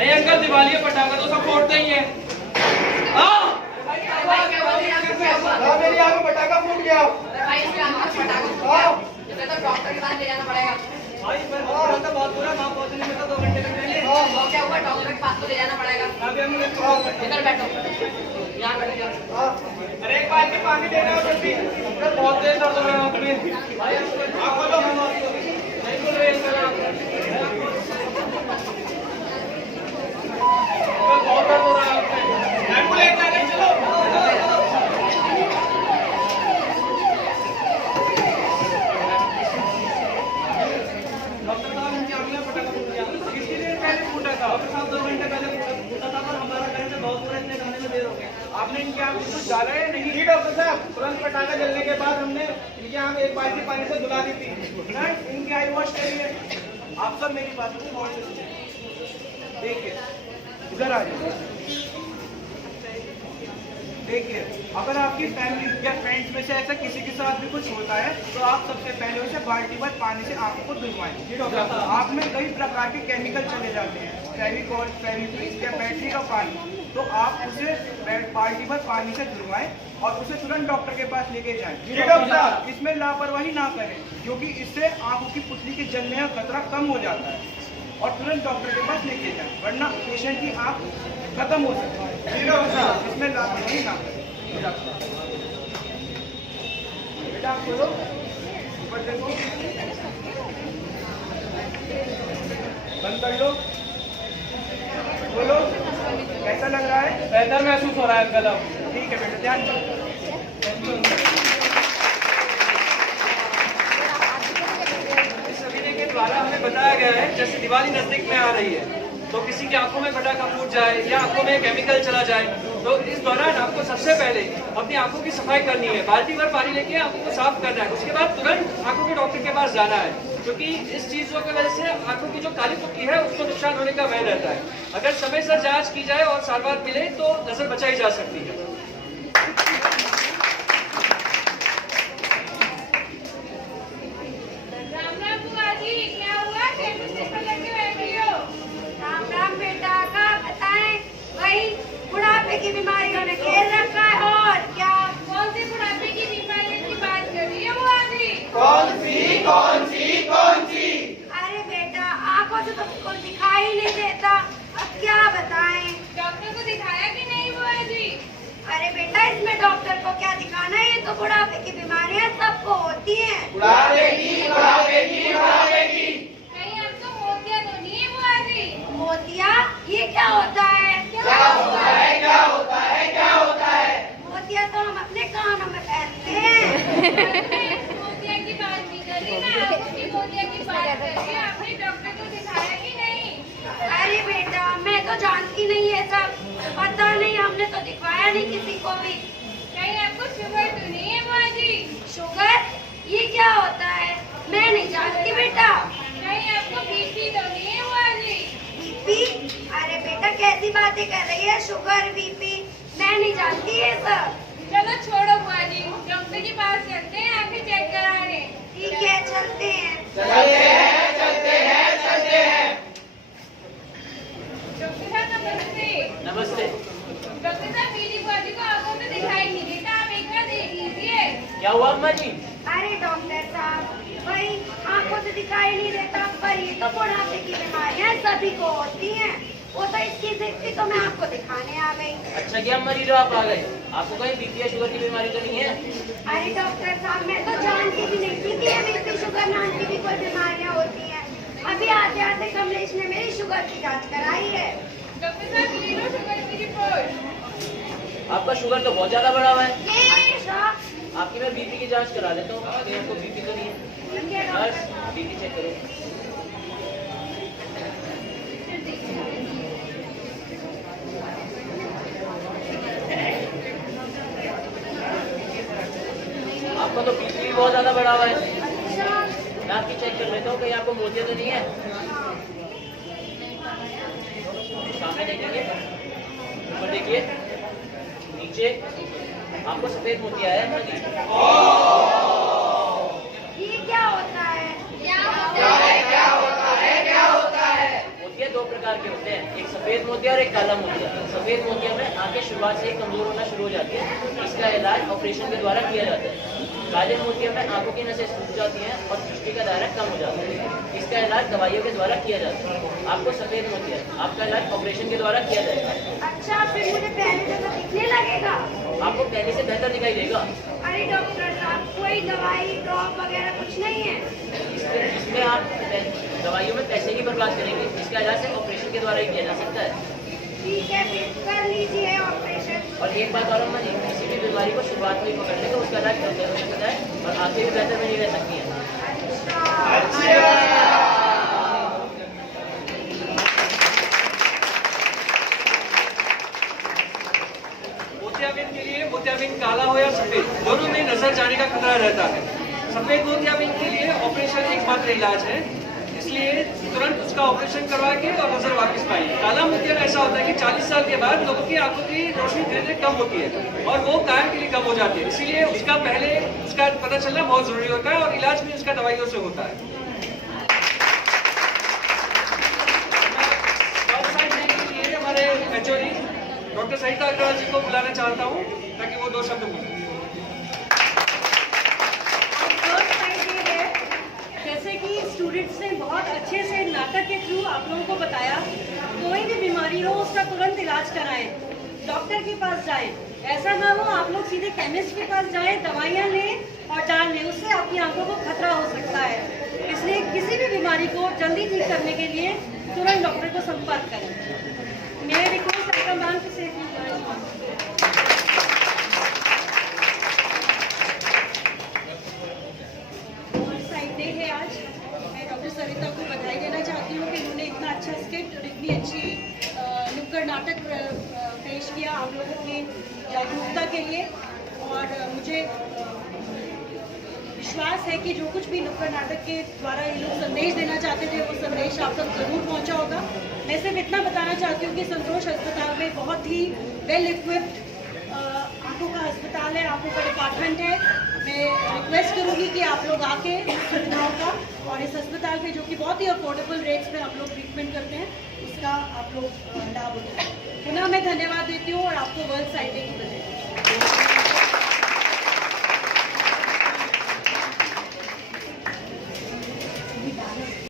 नहीं अंकल, दिवाली है, पटाखा तो सब फोड़ते ही है। मेरी आंख में पटाखा फूट गया। डॉक्टर के पास ले जाना पड़ेगा। भाई मैं तो बहुत बुरा, वहाँ पहुँचने में तो 2 घंटे लग जाएंगे। क्या हुआ? डॉक्टर के पास तो ले जाना पड़ेगा। इधर बैठो, यहाँ बैठो। अरे एक बाल्टी पानी देना है जल्दी, बहुत तेज दर्द हो रहा है आँख में। भाई आँख खोलो, नहीं खोल रहे बहुत दर्द हो रहा है आँख में। एम्बुलेंस आ गई, चलो। डॉक्टर साहब इनकी आँख में पटाखा फूट गया। कितनी देर पहले फूटा था? डॉक्टर साहब 2 घंटे पहले फूटा था, पर हमारा कहने से बहुत बुरा, इतने खाने में देर हो गई। आपने इनकी आँख में कुछ डाला है? नहीं। जी डॉक्टर साहब, तुरंत पटाखा जलने के बाद हमने इनकी आँख एक बाल्टी पानी से धुला दी थी। इनकी आई वॉश करिए। आप सब मेरी बात को गौर से सुनिए। देखिए, इधर आ जाइए। देखिए, अगर आपकी फैमिली या फ्रेंड्स में से ऐसा किसी के साथ भी कुछ होता है तो आप सबसे पहले उसे बाल्टी भर पानी से आंखों को धुलवाएं। आँख में कई प्रकार के केमिकल चले जाते हैं, फेविकॉल, फेविक्विक या बैटरी का पानी, तो आप उसे बाल्टी भर पानी से धुलवाएं और उसे तुरंत डॉक्टर के पास लेके जाएं। इसमें लापरवाही ना करें, क्योंकि इससे आंखों की पुतली के जलने का खतरा कम हो जाता है, और तुरंत डॉक्टर के पास लेके जाएं, वरना पेशेंट की आंख खत्म हो सकती है। इसमें लापरवाही ना करें। बेटा आप बोलो, ऊपर देखो, बंद कर लो, बोलो कैसा लग रहा है? बेहतर महसूस हो रहा है अंकल अब। ठीक है बेटा, ध्यान दो। इस अभिनय के द्वारा हमें बताया गया है, जैसे दिवाली नजदीक में आ रही है तो किसी की आंखों में पटाखा फूट जाए या आंखों में केमिकल चला जाए, तो इस दौरान आपको सबसे पहले अपनी आंखों की सफाई करनी है। बाल्टी भर पानी लेके आंखों को साफ करना है। उसके बाद तुरंत आंखों के डॉक्टर के पास जाना है, क्योंकि इस चीजों की वजह से आंखों की जो काली पुतली है उसको नुकसान होने का भय रहता है। अगर समय से जांच की जाए और सारवार मिले तो नजर बचाई जा सकती है। बुढ़ापे की बीमारियों ने घेर रखा है। और क्या? कौन सी बुढ़ापे की बीमारी की बात कर रही है बुआ जी? कौन सी? अरे बेटा, आंखों से तो कुछ दिखाई नहीं देता, अब क्या बताएं? डॉक्टर को दिखाया कि नहीं बुआ जी? अरे बेटा, इसमें डॉक्टर को क्या दिखाना है, ये तो बुढ़ापे की बीमारियां सबको होती हैं। बुढ़ापे की। कहीं आपको मोतिया तो नहीं है बुआ जी? मोतिया? ये क्या होता है? मोतिया तो हम अपने कानों में पहनते हैं। मोतिया की बात नहीं कर रही ना, आपकी मोतिया की बात कर रही है। आपने डॉक्टर को दिखाया कि नहीं? अरे बेटा, मैं तो जानती नहीं है सब, पता नहीं, हमने तो दिखाया नहीं किसी को भी। कहीं आपको शुगर तो नहीं है बुआ जी? शुगर? ये क्या होता है? मैं नहीं जानती बेटा। कहीं आपको बीपी तो नहीं है बुआ जी? बीपी? अरे बेटा, कैसी बातें कर रही है? शुगर, बीपी, मैं नहीं जानती है सब। चलो छोड़ो बुआ जी, डॉक्टर के पास चलते हैं, आंखें चेक कराने। ठीक है, चलते हैं। डॉक्टर साहब नमस्ते। नमस्ते। डॉक्टर साहब, मेरी बुआ जी को आंखों में दिखाई नहीं देता, आप एक बार देख लीजिए। क्या हुआ अम्मा जी? अरे डॉक्टर साहब, भाई आंखों से दिखाई नहीं देता, पर ये तो बुढ़ापे की बीमारियां सभी को होती हैं। वो तो इसकी देखती तो मैं आपको दिखाने आ गई। अच्छा क्या मरीज हो आप आ गए? आपको कहीं बीपी या शुगर की बीमारी तो नहीं है? अरे डॉक्टर साहब, मैं तो जानती भी नहीं थी कि ये बीपी शुगर नाम की भी कोई बीमारियां होती हैं। अभी आते आते कमलेश ने मेरी शुगर की जांच कराई है। डॉक्टर साहब, ले लो शुगर की रिपोर्ट। आपका शुगर तो बहुत ज्यादा बढ़ा हुआ है। अच्छा, आपकी मैं बीपी की जांच करा देता हूँ, आपको बीपी तो नहीं है? ठीक है बस डॉक्टर। बीपी चेक करो। आपका तो बीपी भी बहुत ज्यादा बढ़ा हुआ है। मैं आपकी चेक कर लेता हूँ, कहीं आपको मोतिया तो नहीं है? सामने देखिए, ऊपर देखिए, नीचे आपको सफेद मोतिया है। ये क्या होता है? मोतिया 2 प्रकार प्रकार के होते हैं, एक सफेद मोतिया और एक काला मोतिया। सफेद मोतिया में आंखें शुरुआत से ही कमजोर होना शुरू हो जाती है, इसका इलाज ऑपरेशन के द्वारा किया जाता है। काले मोतिया में आंखों की नसें सूख जाती हैं और दृष्टि का दायरा कम हो जाता है, इसका इलाज दवाइयों के द्वारा किया जाता है। आपको सफेद मोतिया, आपका इलाज ऑपरेशन के द्वारा किया जाएगा। अच्छा, फिर मुझे पहले जैसा दिखने लगेगा? आपको पहले से बेहतर दिखाई देगा। अरे डॉक्टर साहब, कोई दवाई ड्रॉप वगैरह कुछ नहीं है? इसमें आप दवाइयों में पैसे ही बर्बाद करेंगे, इसका इलाज सिर्फ ऑपरेशन के द्वारा ही किया जा सकता है। ठीक है, फिर कर लीजिए ऑपरेशन। और एक बात और मैं किसी भी बीमारी को शुरुआत में ही पकड़ ले तो उसका इलाज बहुत जरूरी होता है और आगे भी बेहतर बनी रह सकती है। मोतियाबिंद के लिए मोतियाबिंद काला हो या सफेद, दोनों में नजर जाने का खतरा रहता है। सफेद मोतियाबिंद के लिए ऑपरेशन एकमात्र इलाज है, इसलिए तुरंत उसका ऑपरेशन करवा के और नजर वापस पाइए। काला मोतिया में ऐसा होता है कि 40 साल के बाद लोगों की आंखों की रोशनी धीरे धीरे कम होती है और वो कायम के लिए कम हो जाती है, इसीलिए उसका पहले उसका पता चलना बहुत जरूरी होता है और इलाज भी उसका दवाइयों से होता है। हमारे एचओडी डॉक्टर सहिता अग्रवाल जी को बुलाना चाहता हूँ ताकि वो 2 शब्द बोलें। जैसे कि स्टूडेंट्स ने बहुत अच्छे से नाटक के थ्रू आप लोगों को बताया, कोई भी बीमारी हो उसका तुरंत इलाज कराएं, डॉक्टर के पास जाएं। ऐसा ना हो आप लोग सीधे केमिस्ट के पास जाएं, दवाइयाँ लें और डाल लें, उससे आपकी आंखों को खतरा हो सकता है। इसलिए किसी भी बीमारी को जल्दी ठीक करने के लिए तुरंत डॉक्टर को संपर्क करें। मेरे रिक्वेस्ट है मैम से साइड डे है आज। मैं डॉक्टर सरिता को बधाई देना चाहती हूँ कि उन्होंने इतना अच्छा स्किट और इतनी अच्छी नुक्कड़ नाटक पेश किया आप लोगों की जागरूकता के लिए। और मुझे विश्वास है कि जो कुछ भी नुक्कड़ नाटक के द्वारा ये लोग संदेश देना चाहते थे वो संदेश आप तक जरूर पहुंचा होगा। मैं सिर्फ इतना बताना चाहती हूँ कि संतोष अस्पताल में बहुत ही वेल इक्विप्ड आंखों का अस्पताल है, आंखों का डिपार्टमेंट है। मैं रिक्वेस्ट करूँगी कि आप लोग आके सुविधाओं का और इस अस्पताल पे जो कि बहुत ही अफोर्डेबल रेट्स पे आप लोग ट्रीटमेंट करते हैं उसका आप लोग लाभ उठाएं। पुनः मैं धन्यवाद देती हूँ और आपको वर्ल्ड साइट डे की बधाई।